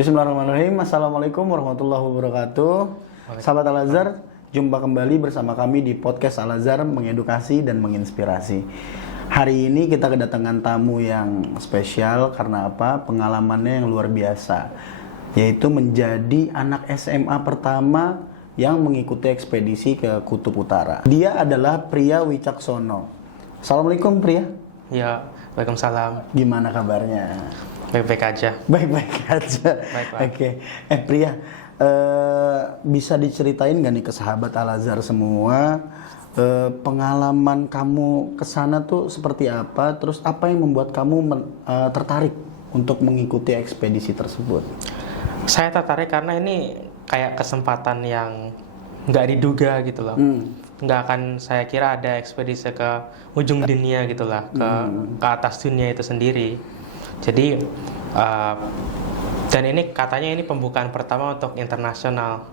Bismillahirrahmanirrahim. Assalamualaikum warahmatullahi wabarakatuh. Sahabat Al-Azhar, jumpa kembali bersama kami di podcast Al-Azhar, mengedukasi dan menginspirasi. Hari ini kita kedatangan tamu yang spesial karena apa? Pengalamannya yang luar biasa, yaitu menjadi anak SMA pertama yang mengikuti ekspedisi ke Kutub Utara. Dia adalah Priya Wicaksono. Assalamualaikum Priya. Ya, waalaikumsalam. Gimana kabarnya? Baik-baik aja. Baik-baik aja. Baiklah. Oke. Priya, bisa diceritain gak nih ke sahabat Al-Azhar semua, pengalaman kamu ke sana tuh seperti apa? Terus apa yang membuat kamu tertarik untuk mengikuti ekspedisi tersebut? Saya tertarik karena ini kayak kesempatan yang nggak diduga gitu loh. Nggak akan saya kira ada ekspedisi ke ujung dunia gitu lah, ke atas dunia itu sendiri. Jadi dan ini katanya ini pembukaan pertama untuk internasional.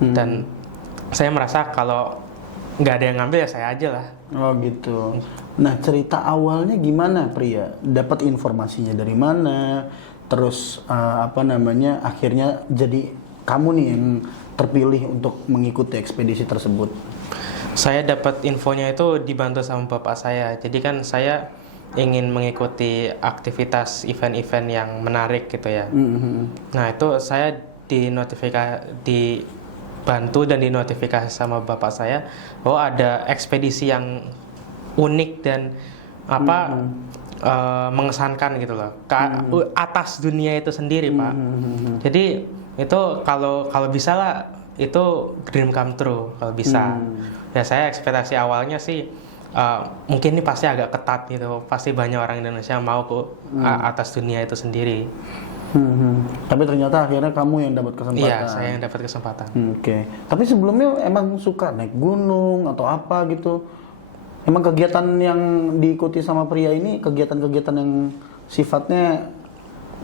Dan saya merasa kalau nggak ada yang ngambil ya saya aja lah. Oh gitu. Nah, cerita awalnya gimana Priya? Dapat informasinya dari mana? Terus akhirnya jadi kamu nih yang terpilih untuk mengikuti ekspedisi tersebut. Saya dapat infonya itu dibantu sama bapak saya. Jadi kan saya ingin mengikuti aktivitas event-event yang menarik gitu ya. Nah itu saya dibantu dan dinotifikasi sama bapak saya bahwa ada ekspedisi yang unik dan mengesankan gitu loh, ke atas dunia itu sendiri Pak. Jadi itu kalau bisa lah, itu dream come true kalau bisa. Ya saya ekspektasi awalnya sih mungkin ini pasti agak ketat gitu, pasti banyak orang Indonesia yang mau ke atas dunia itu sendiri. Tapi ternyata akhirnya kamu yang dapat kesempatan. Iya, saya yang dapat kesempatan. Oke. Tapi sebelumnya emang suka naik gunung atau apa gitu? Emang kegiatan yang diikuti sama Priya ini kegiatan-kegiatan yang sifatnya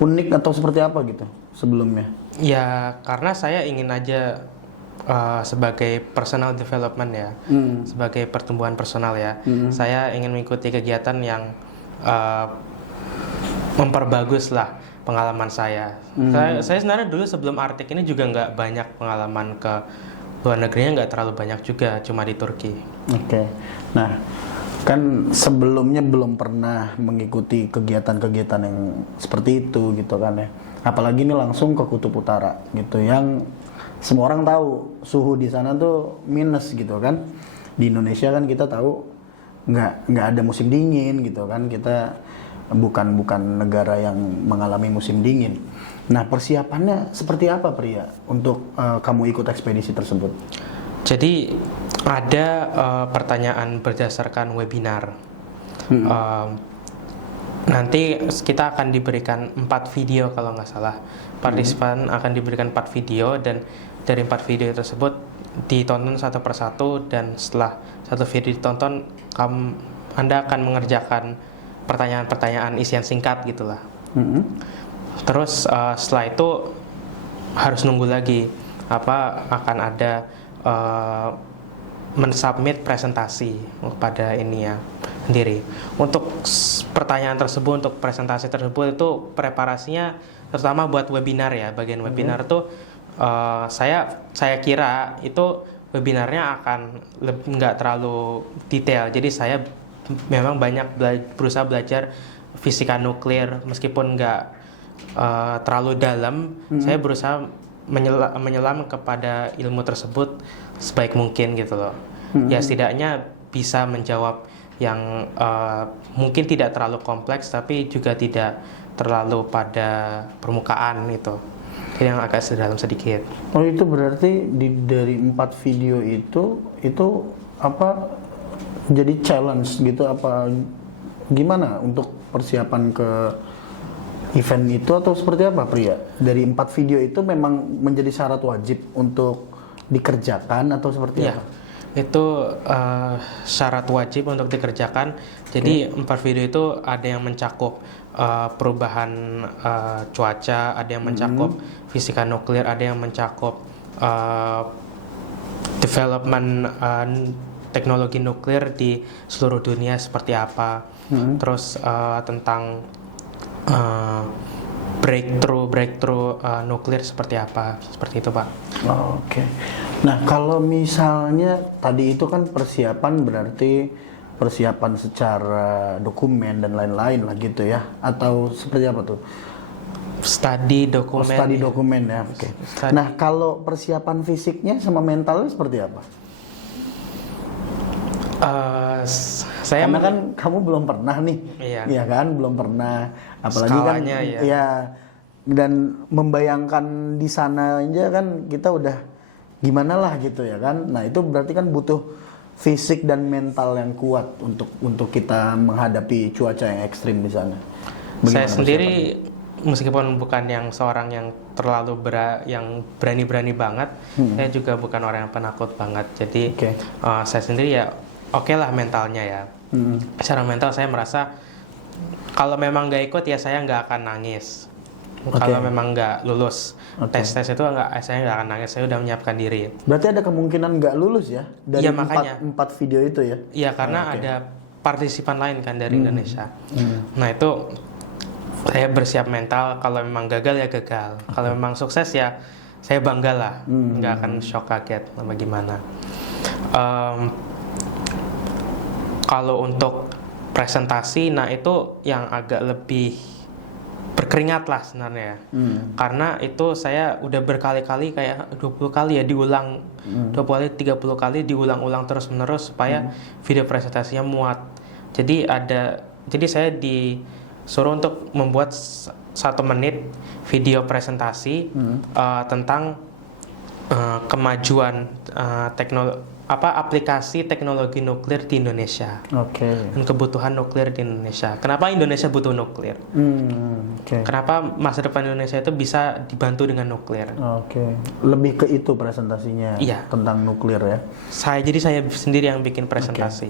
unik atau seperti apa gitu sebelumnya? Ya karena saya ingin aja sebagai personal development ya, sebagai pertumbuhan personal ya, saya ingin mengikuti kegiatan yang memperbagus lah pengalaman saya. Saya sebenarnya dulu sebelum Arctic ini juga nggak banyak pengalaman ke luar negerinya, nggak terlalu banyak juga, cuma di Turki. Oke. Nah, kan sebelumnya belum pernah mengikuti kegiatan-kegiatan yang seperti itu gitu kan ya. Apalagi ini langsung ke Kutub Utara gitu, yang semua orang tahu suhu di sana tuh minus gitu kan. Di Indonesia kan kita tahu nggak ada musim dingin gitu kan. Kita bukan negara yang mengalami musim dingin. Nah, persiapannya seperti apa Priya untuk kamu ikut ekspedisi tersebut? Jadi ada pertanyaan berdasarkan webinar. Nanti kita akan diberikan 4 video kalau nggak salah. Partisipan akan diberikan 4 video, dan dari 4 video tersebut ditonton satu persatu, dan setelah satu video ditonton, Anda akan mengerjakan pertanyaan-pertanyaan isian singkat gitulah. Terus setelah itu harus nunggu lagi akan ada mensubmit presentasi kepada ini ya sendiri. Untuk pertanyaan tersebut, untuk presentasi tersebut itu preparasinya terutama buat webinar ya. Bagian webinar tuh saya kira itu webinarnya akan nggak terlalu detail. Jadi saya memang banyak berusaha belajar fisika nuklir meskipun nggak terlalu dalam. Saya berusaha menyelam kepada ilmu tersebut sebaik mungkin gitu loh. Ya setidaknya bisa menjawab yang mungkin tidak terlalu kompleks tapi juga tidak terlalu pada permukaan itu. Jadi yang agak sedalam sedikit. Oh, itu berarti dari 4 video itu apa jadi challenge gitu, apa gimana untuk persiapan ke event itu atau seperti apa Priya? Dari 4 video itu memang menjadi syarat wajib untuk dikerjakan atau seperti apa? Itu syarat wajib untuk dikerjakan. Jadi 4 video itu ada yang mencakup perubahan cuaca, ada yang mencakup fisika nuklir, ada yang mencakup development teknologi nuklir di seluruh dunia seperti apa. Terus tentang breakthrough nuklir seperti apa, seperti itu Pak. Oke. Nah, kalau misalnya tadi itu kan persiapan berarti persiapan secara dokumen dan lain-lain lah gitu ya, atau seperti apa tuh? Study dokumen. Study dokumen ya. Oke. Nah, kalau persiapan fisiknya sama mentalnya seperti apa? Saya Karena kan kamu belum pernah nih, iya kan, belum pernah, apalagi skalanya, kan, ya. ya, dan membayangkan di sana aja kan kita udah gimana lah gitu ya kan. Nah itu berarti kan butuh fisik dan mental yang kuat untuk kita menghadapi cuaca yang ekstrim di sana. Saya sendiri meskipun bukan yang seorang yang terlalu yang berani-berani banget, saya juga bukan orang yang penakut banget. Jadi saya sendiri ya oke lah mentalnya ya. Secara mental saya merasa kalau memang nggak ikut ya saya nggak akan nangis. Kalau memang nggak lulus tes itu saya nggak akan nangis. Saya udah menyiapkan diri. Berarti ada kemungkinan nggak lulus ya dari empat video itu ya? Iya karena ada partisipan lain kan dari Indonesia. Nah itu saya bersiap mental. Kalau memang gagal ya gagal. Kalau memang sukses ya saya bangga lah. Nggak akan shock kaget sama gimana. Kalau untuk presentasi, nah itu yang agak lebih berkeringat lah sebenarnya. Karena itu saya udah berkali-kali kayak 20 kali ya diulang, 20 kali, 30 kali diulang-ulang terus-menerus supaya video presentasinya muat. Jadi saya disuruh untuk membuat 1 menit video presentasi tentang kemajuan aplikasi teknologi nuklir di Indonesia dan kebutuhan nuklir di Indonesia. Kenapa Indonesia butuh nuklir? Kenapa masa depan Indonesia itu bisa dibantu dengan nuklir? Lebih ke itu presentasinya tentang nuklir ya. Jadi saya sendiri yang bikin presentasi.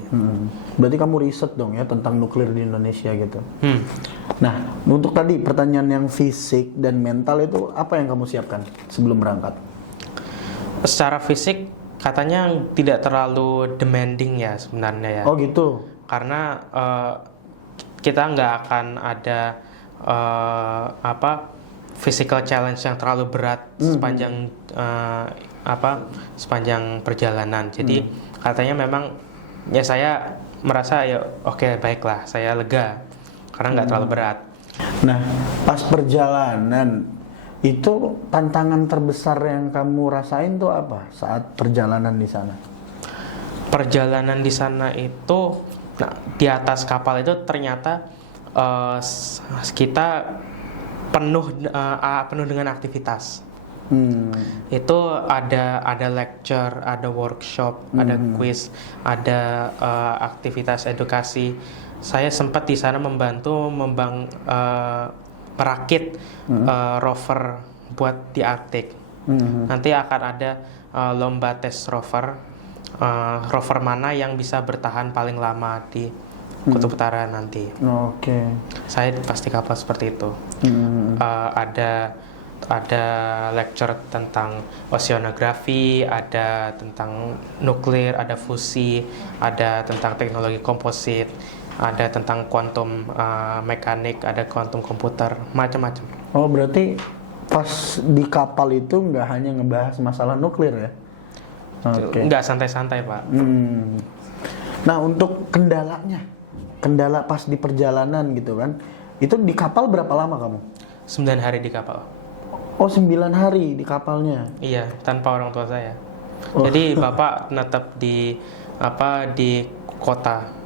Berarti kamu riset dong ya tentang nuklir di Indonesia gitu. Nah, untuk tadi pertanyaan yang fisik dan mental itu apa yang kamu siapkan sebelum berangkat? Secara fisik katanya tidak terlalu demanding ya sebenarnya ya. Oh gitu. Karena kita nggak akan ada physical challenge yang terlalu berat sepanjang perjalanan. Jadi katanya memang ya saya merasa ya oke, baiklah, saya lega karena nggak terlalu berat. Nah, pas perjalanan itu tantangan terbesar yang kamu rasain tuh apa saat perjalanan di sana? Perjalanan di sana itu, di atas kapal itu ternyata kita penuh dengan aktivitas. Itu ada lecture, ada workshop, ada quiz, ada aktivitas edukasi. Saya sempat di sana membantu merakit rover buat di Arktik. Nanti akan ada lomba tes rover mana yang bisa bertahan paling lama di Kutub Utara nanti. Saya pasti kapal seperti itu. Ada lecture tentang oceanografi, ada tentang nuklir, ada fusi, ada tentang teknologi komposit, ada tentang quantum mekanik, ada quantum komputer, macam-macam. Oh, berarti pas di kapal itu nggak hanya ngebahas masalah nuklir ya? Nggak santai-santai Pak. Nah, untuk kendala pas di perjalanan gitu kan, itu di kapal berapa lama kamu? 9 hari di kapal. Oh, 9 hari di kapalnya? Iya, tanpa orang tua saya. Jadi Bapak netap di kota.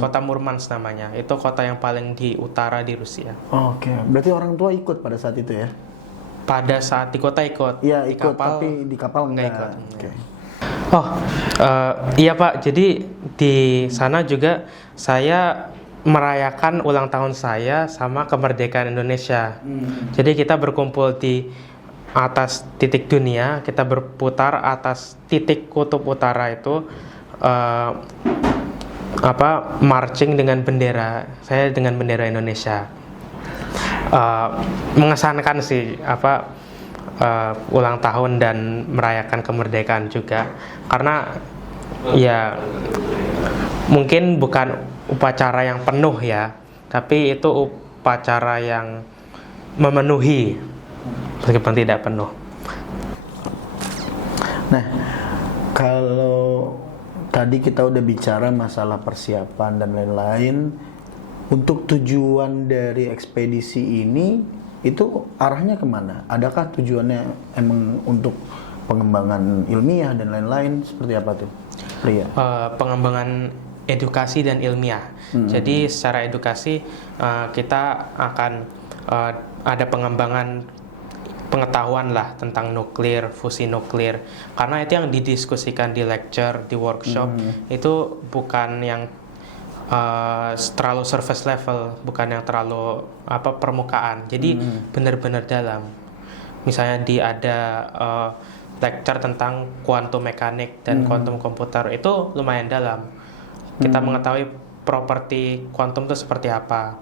Kota Murmansk namanya. Itu kota yang paling di utara di Rusia. Berarti orang tua ikut pada saat itu ya? Pada saat di kota ikut. Iya, ikut, tapi di kapal enggak ikut. Iya Pak. Jadi di sana juga saya merayakan ulang tahun saya sama kemerdekaan Indonesia. Jadi kita berkumpul di atas titik dunia, kita berputar atas titik kutub utara itu. Marching dengan bendera, saya dengan bendera Indonesia. Mengesankan sih ulang tahun dan merayakan kemerdekaan juga, karena ya mungkin bukan upacara yang penuh ya, tapi itu upacara yang memenuhi meskipun tidak penuh. Nah, kalau tadi kita udah bicara masalah persiapan dan lain-lain, untuk tujuan dari ekspedisi ini itu arahnya kemana? Adakah tujuannya emang untuk pengembangan ilmiah dan lain-lain, seperti apa tuh, Pria? Pengembangan edukasi dan ilmiah. Jadi secara edukasi kita akan ada pengembangan pengetahuan lah tentang nuklir, fusi nuklir. Karena itu yang didiskusikan di lecture, di workshop itu bukan yang terlalu surface level, bukan yang terlalu permukaan. Jadi benar-benar dalam. Misalnya ada lecture tentang quantum mechanics dan quantum komputer, itu lumayan dalam. Kita mengetahui properti kuantum itu seperti apa.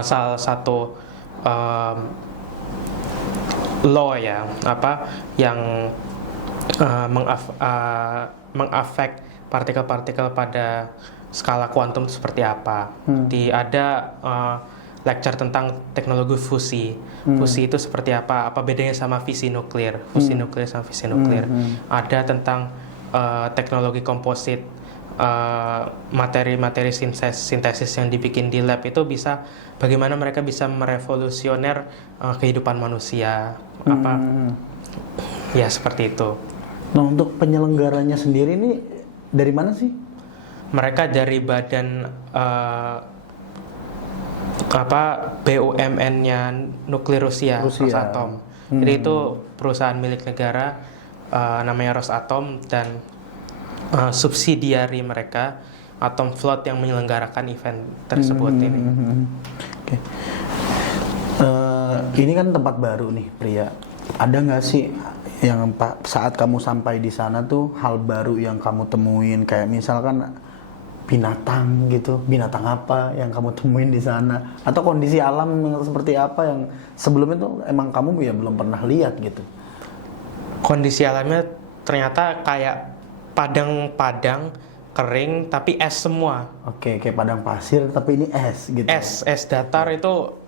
Salah satu law ya, yang mengafek partikel-partikel pada skala kuantum seperti apa. Ada lecture tentang teknologi fusi. Fusi itu seperti apa bedanya sama fisi nuklir, fusi nuklir sama fisi nuklir. Ada tentang teknologi komposit, materi-materi sintesis yang dibikin di lab itu bagaimana mereka bisa merevolusioner kehidupan manusia, ya seperti itu. Nah, untuk penyelenggaranya sendiri ini dari mana sih? Mereka dari badan BUMN-nya nuklir Rusia. Rosatom. Jadi itu perusahaan milik negara, namanya Rosatom, dan subsidiari mereka Atomfloat yang menyelenggarakan event tersebut ini. Okay. Ini kan tempat baru nih, Pria. Ada nggak sih yang saat kamu sampai di sana tuh hal baru yang kamu temuin, kayak misalkan binatang gitu, binatang apa yang kamu temuin di sana, atau kondisi alam yang seperti apa yang sebelumnya tuh emang kamu ya belum pernah lihat gitu? Kondisi alamnya ternyata kayak padang-padang kering tapi es semua. Oke, kayak padang pasir tapi ini es gitu. Es datar itu.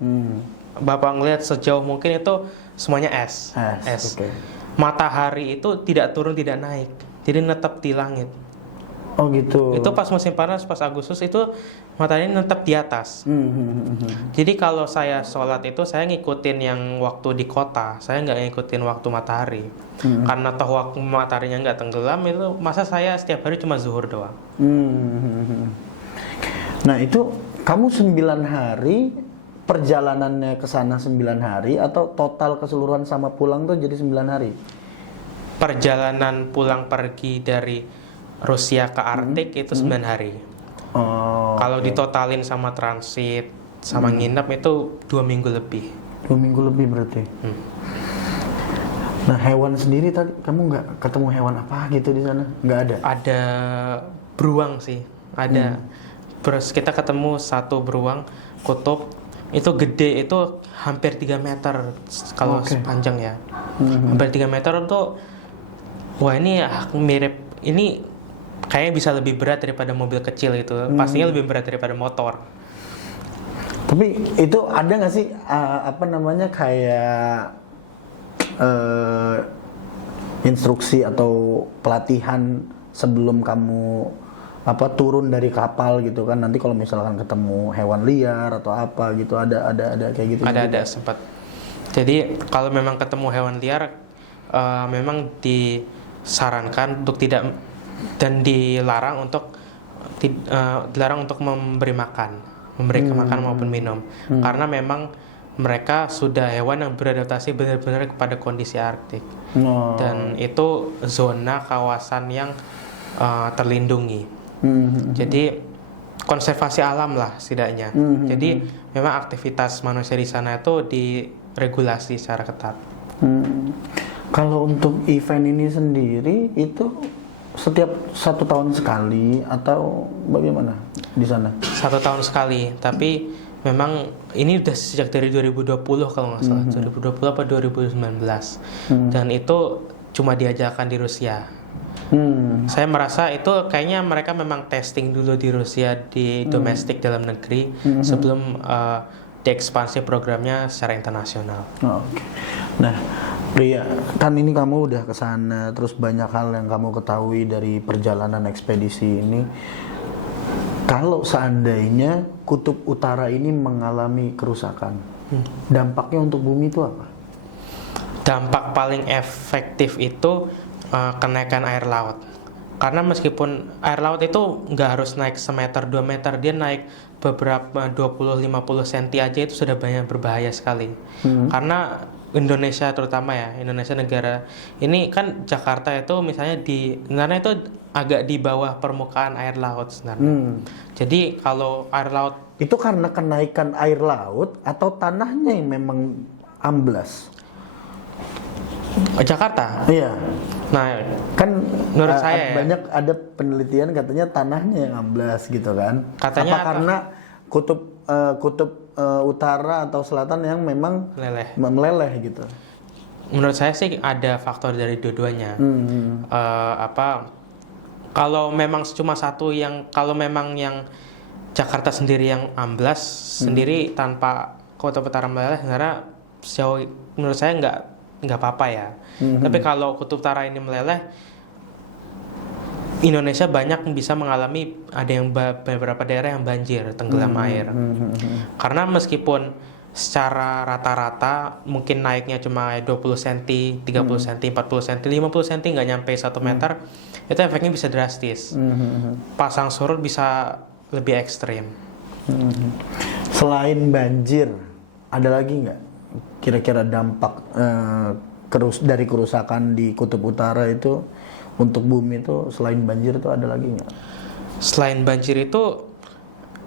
Bapak ngelihat sejauh mungkin itu semuanya es. Okay. Matahari itu tidak turun tidak naik, jadi netap di langit. Oh gitu. Itu pas musim panas, pas Agustus itu matahari netap di atas. Jadi kalau saya sholat itu saya ngikutin yang waktu di kota, saya nggak ngikutin waktu matahari. Karena toh waktu mataharinya nggak tenggelam, itu masa saya setiap hari cuma zuhur doang. Nah itu kamu 9 hari perjalanannya ke sana 9 hari atau total keseluruhan sama pulang tuh jadi 9 hari? Perjalanan pulang pergi dari Rusia ke Arktik itu 9 hari. Kalau ditotalin sama transit sama nginep itu 2 minggu lebih. 2 minggu lebih berarti. Nah hewan sendiri tadi kamu nggak ketemu hewan apa gitu di sana? Nggak ada? Ada beruang sih, ada. Terus kita ketemu satu beruang kutub, itu gede, itu hampir 3 meter kalau sepanjang ya. Hampir 3 meter tuh, wah ini mirip, ini kayaknya bisa lebih berat daripada mobil kecil itu. Pastinya lebih berat daripada motor. Tapi itu ada nggak sih kayak instruksi atau pelatihan sebelum kamu turun dari kapal gitu kan, nanti kalau misalkan ketemu hewan liar atau apa gitu, ada kayak gitu? Ada sempat. Jadi kalau memang ketemu hewan liar, memang disarankan untuk tidak, dan dilarang untuk memberi makan maupun minum, karena memang mereka sudah hewan yang beradaptasi benar-benar kepada kondisi Arktik. Dan itu zona kawasan yang terlindungi. Jadi konservasi alam lah setidaknya. Jadi memang aktivitas manusia di sana itu diregulasi secara ketat. Kalau untuk event ini sendiri itu setiap 1 tahun sekali atau bagaimana di sana? 1 tahun sekali, tapi memang ini udah sejak dari 2020 kalau nggak salah, 2020 apa 2019, dan itu cuma diajarkan di Rusia. Saya merasa itu kayaknya mereka memang testing dulu di Rusia di domestik dalam negeri sebelum diekspansi programnya secara internasional. Oh, oke. Nah, Ria, kan ini kamu udah ke sana, terus banyak hal yang kamu ketahui dari perjalanan ekspedisi ini. Kalau seandainya kutub utara ini mengalami kerusakan, dampaknya untuk bumi itu apa? Dampak paling efektif itu kenaikan air laut. Karena meskipun air laut itu nggak harus naik semeter 2 meter, dia naik beberapa 20-50 cm aja itu sudah banyak berbahaya sekali. Karena Indonesia terutama ya, Indonesia negara ini kan Jakarta itu misalnya sebenarnya itu agak di bawah permukaan air laut sebenarnya. Jadi kalau air laut itu karena kenaikan air laut atau tanahnya yang memang amblas? Jakarta. Iya. Nah, Kan menurut saya ya, banyak ada penelitian katanya tanahnya yang amblas gitu kan. Katanya apa karena kutub utara atau selatan yang memang meleleh gitu? menurut saya sih ada faktor dari dua-duanya. Kalau memang cuma satu kalau memang yang Jakarta sendiri yang amblas sendiri tanpa kutub utara meleleh, sebenarnya menurut saya nggak apa-apa ya. Tapi kalau kutub utara ini meleleh, Indonesia banyak bisa mengalami ada yang beberapa daerah yang banjir, tenggelam air. Karena meskipun secara rata-rata mungkin naiknya cuma 20 cm, 30 cm, 40 cm, 50 cm nggak nyampe 1 meter, itu efeknya bisa drastis. Pasang surut bisa lebih ekstrim. Selain banjir, ada lagi nggak kira-kira dampak dari kerusakan di kutub utara itu untuk bumi itu? Selain banjir itu ada lagi nggak? Selain banjir itu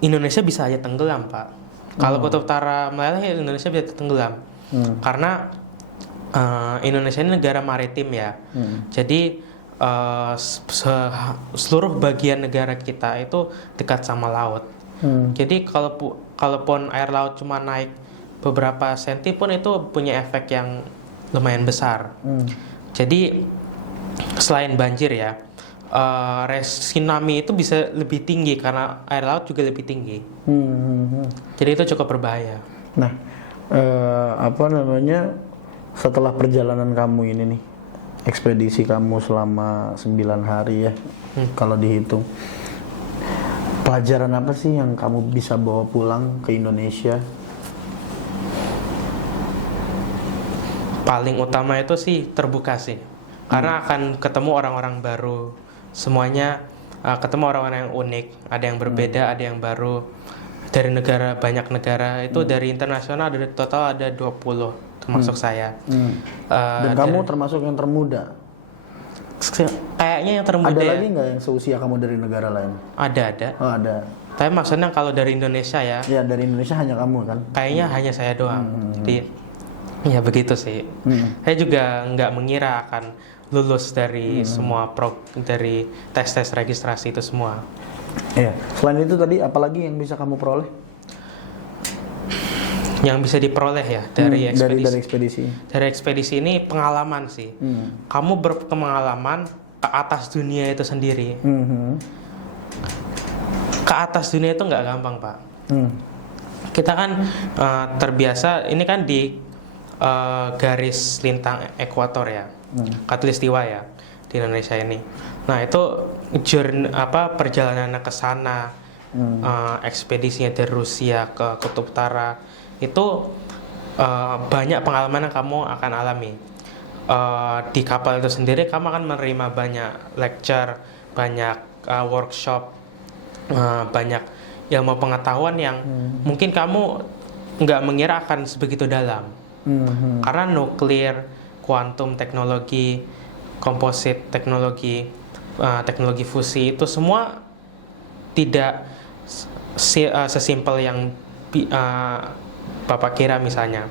Indonesia bisa aja tenggelam, Pak. Kalau kutub utara meleleh, Indonesia bisa tenggelam. Karena Indonesia ini negara maritim ya. Jadi seluruh bagian negara kita itu dekat sama laut. Jadi kalaupun air laut cuma naik beberapa senti pun itu punya efek yang lumayan besar. Jadi selain banjir ya, tsunami itu bisa lebih tinggi karena air laut juga lebih tinggi. Jadi itu cukup berbahaya. Nah, setelah perjalanan kamu ini nih, ekspedisi kamu selama 9 hari ya, kalau dihitung, pelajaran apa sih yang kamu bisa bawa pulang ke Indonesia? Paling utama itu sih terbuka sih, karena akan ketemu orang-orang baru, semuanya ketemu orang-orang yang unik, ada yang berbeda, ada yang baru, dari banyak negara, itu dari internasional dari total ada 20 termasuk saya. Dan kamu termasuk yang termuda? Kayaknya yang termuda. Ada lagi nggak yang seusia kamu dari negara lain? Ada. Oh, ada. Tapi maksudnya kalau dari Indonesia ya? Ya, dari Indonesia hanya kamu kan? Kayaknya hanya saya doang. Jadi ya begitu sih. Saya juga nggak mengira akan lulus dari semua dari tes registrasi itu semua. Iya. Selain itu tadi apalagi yang bisa kamu peroleh? Yang bisa diperoleh ya dari ekspedisi. Dari ekspedisi ini pengalaman sih. Kamu berpengalaman ke atas dunia itu sendiri. Ke atas dunia itu nggak gampang, Pak. Kita kan terbiasa ini kan di garis lintang ekuator ya, khatulistiwa ya di Indonesia ini. Nah itu perjalanan ke sana, ekspedisinya dari Rusia ke Kutub Utara itu banyak pengalaman yang kamu akan alami. Di kapal itu sendiri kamu akan menerima banyak lecture, banyak workshop, banyak ilmu pengetahuan yang mungkin kamu nggak mengira akan sebegitu dalam. Karena nuklir, kuantum teknologi, komposit teknologi, teknologi fusi itu semua tidak sesimpel yang Bapak kira misalnya.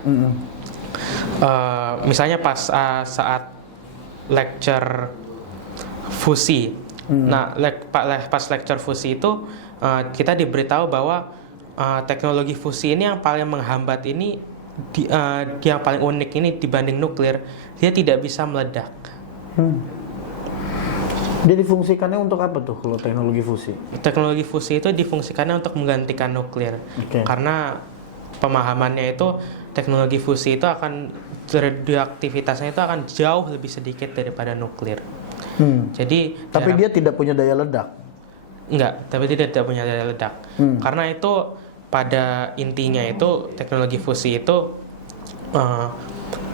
Misalnya pas saat lecture fusi, pas lecture fusi itu kita diberitahu bahwa teknologi fusi ini yang paling menghambat ini, yang paling unik ini dibanding nuklir, dia tidak bisa meledak. Dia difungsikannya untuk apa tuh kalau teknologi fusi? Teknologi fusi itu difungsikannya untuk menggantikan nuklir. Oke. Karena pemahamannya itu teknologi fusi itu akan radioaktivitasnya itu akan jauh lebih sedikit daripada nuklir. Jadi Tapi dia tidak punya daya ledak. enggak, tapi tidak punya daya ledak. Karena itu pada intinya itu teknologi fusi itu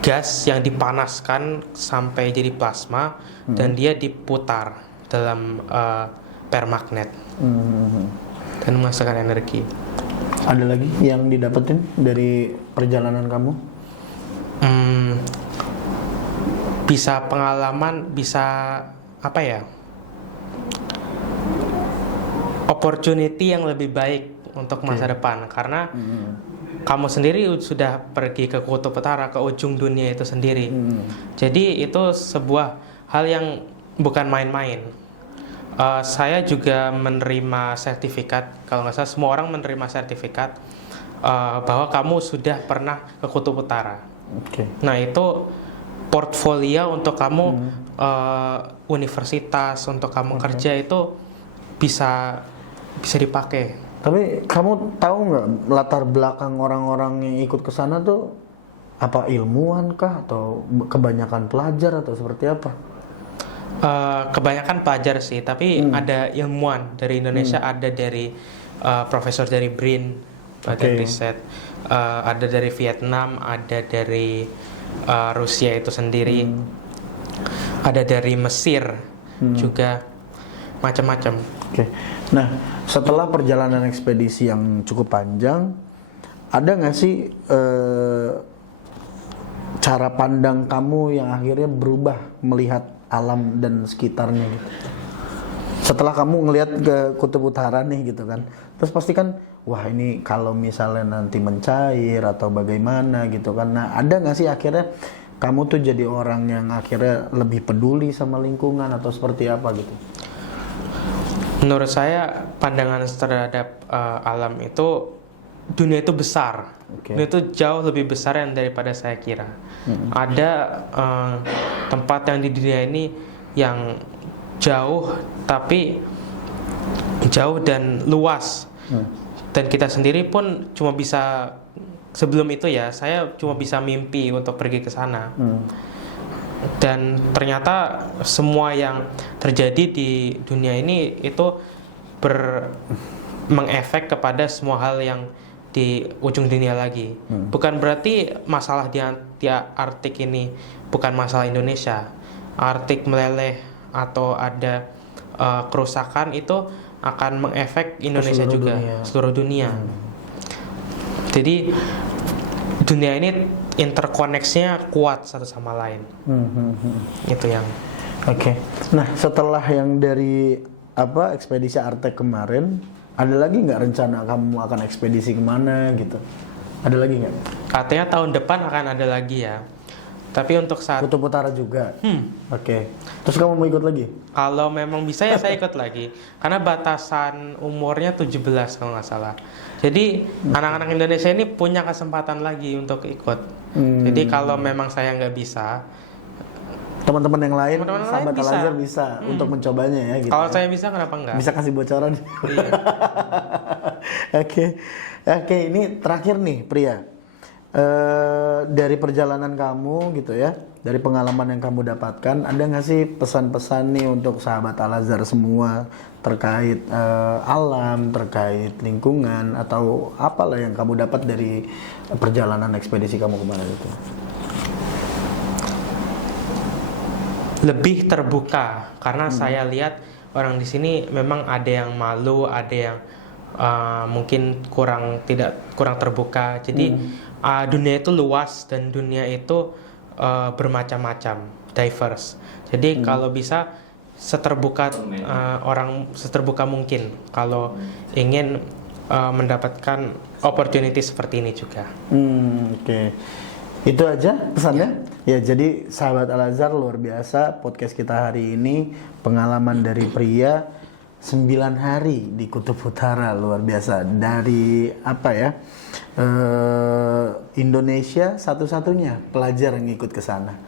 gas yang dipanaskan sampai jadi plasma dan dia diputar dalam permagnet dan menghasilkan energi. Ada lagi yang didapetin dari perjalanan kamu? Bisa pengalaman, bisa apa ya? Opportunity yang lebih baik untuk masa depan karena kamu sendiri sudah pergi ke kutub utara, ke ujung dunia itu sendiri. Jadi itu sebuah hal yang bukan main-main. Saya juga menerima sertifikat, kalau nggak salah semua orang menerima sertifikat bahwa kamu sudah pernah ke kutub utara. Nah itu portfolio untuk kamu universitas, untuk kamu kerja itu bisa dipakai. Tapi kamu tahu nggak latar belakang orang-orang yang ikut ke sana tuh apa, ilmuwan kah atau kebanyakan pelajar atau seperti apa? Kebanyakan pelajar sih, tapi ada ilmuwan dari Indonesia, ada dari profesor dari BRIN, bagian riset, ada dari Vietnam, ada dari Rusia itu sendiri, ada dari Mesir juga, macam-macam. Nah, setelah perjalanan ekspedisi yang cukup panjang, ada nggak sih cara pandang kamu yang akhirnya berubah melihat alam dan sekitarnya gitu? Setelah kamu ngelihat ke kutub utara nih gitu kan, terus pasti kan, wah ini kalau misalnya nanti mencair atau bagaimana gitu kan. Nah, ada nggak sih akhirnya kamu tuh jadi orang yang akhirnya lebih peduli sama lingkungan atau seperti apa gitu? Menurut saya pandangan terhadap alam itu, dunia itu besar, dunia itu jauh lebih besar yang daripada saya kira. Ada tempat yang di dunia ini yang jauh, tapi jauh dan luas, dan kita sendiri pun cuma bisa, sebelum itu ya saya cuma bisa mimpi untuk pergi ke sana. Dan ternyata semua yang terjadi di dunia ini itu mengefek kepada semua hal yang di ujung dunia lagi. Bukan berarti masalah di Arktik ini bukan masalah Indonesia. Arktik meleleh atau ada kerusakan itu akan mengefek Indonesia juga, seluruh dunia. Jadi dunia ini interkoneksinya kuat satu sama lain. Itu yang. Nah, setelah yang dari ekspedisi Arktik kemarin, ada lagi nggak rencana kamu akan ekspedisi kemana gitu? Ada lagi nggak? Katanya tahun depan akan ada lagi ya. Tapi untuk saat Kutub Utara juga. Terus kamu mau ikut lagi? Kalau memang bisa ya saya ikut lagi. Karena batasan umurnya 17 kalau nggak salah. Jadi anak-anak Indonesia ini punya kesempatan lagi untuk ikut. Jadi kalau memang saya nggak bisa, teman-teman yang lain, teman-teman sahabat lain bisa. Al-Azhar bisa untuk mencobanya ya gitu. Kalau saya bisa, kenapa enggak? Bisa kasih bocoran. Iya. Oke, ini terakhir nih Pria. Dari perjalanan kamu gitu ya, dari pengalaman yang kamu dapatkan, ada nggak sih pesan-pesan nih untuk sahabat Al-Azhar semua terkait alam, terkait lingkungan, atau apalah yang kamu dapat dari perjalanan ekspedisi kamu kemarin itu? Lebih terbuka, karena saya lihat orang di sini memang ada yang malu, ada yang mungkin kurang terbuka. Jadi dunia itu luas dan dunia itu bermacam-macam, diverse. Jadi kalau bisa seterbuka mungkin kalau ingin mendapatkan opportunity seperti ini juga. Itu aja pesannya. Ya, jadi sahabat Al-Azhar, luar biasa podcast kita hari ini, pengalaman dari Pria 9 hari di Kutub Utara, luar biasa. Dari Indonesia satu-satunya pelajar yang ikut ke sana.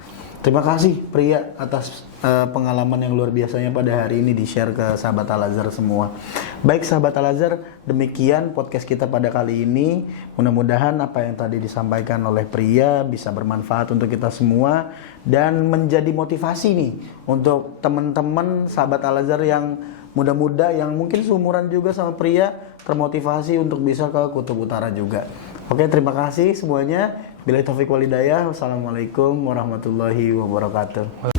Terima kasih Pria atas pengalaman yang luar biasanya pada hari ini di-share ke sahabat Al-Azhar semua. Baik sahabat Al-Azhar, demikian podcast kita pada kali ini. Mudah-mudahan apa yang tadi disampaikan oleh Pria bisa bermanfaat untuk kita semua dan menjadi motivasi nih untuk teman-teman sahabat Al-Azhar yang muda-muda yang mungkin seumuran juga sama Pria, termotivasi untuk bisa ke Kutub Utara juga. Oke, terima kasih semuanya. Billahi taufiq wal hidayah. Wassalamualaikum warahmatullahi wabarakatuh.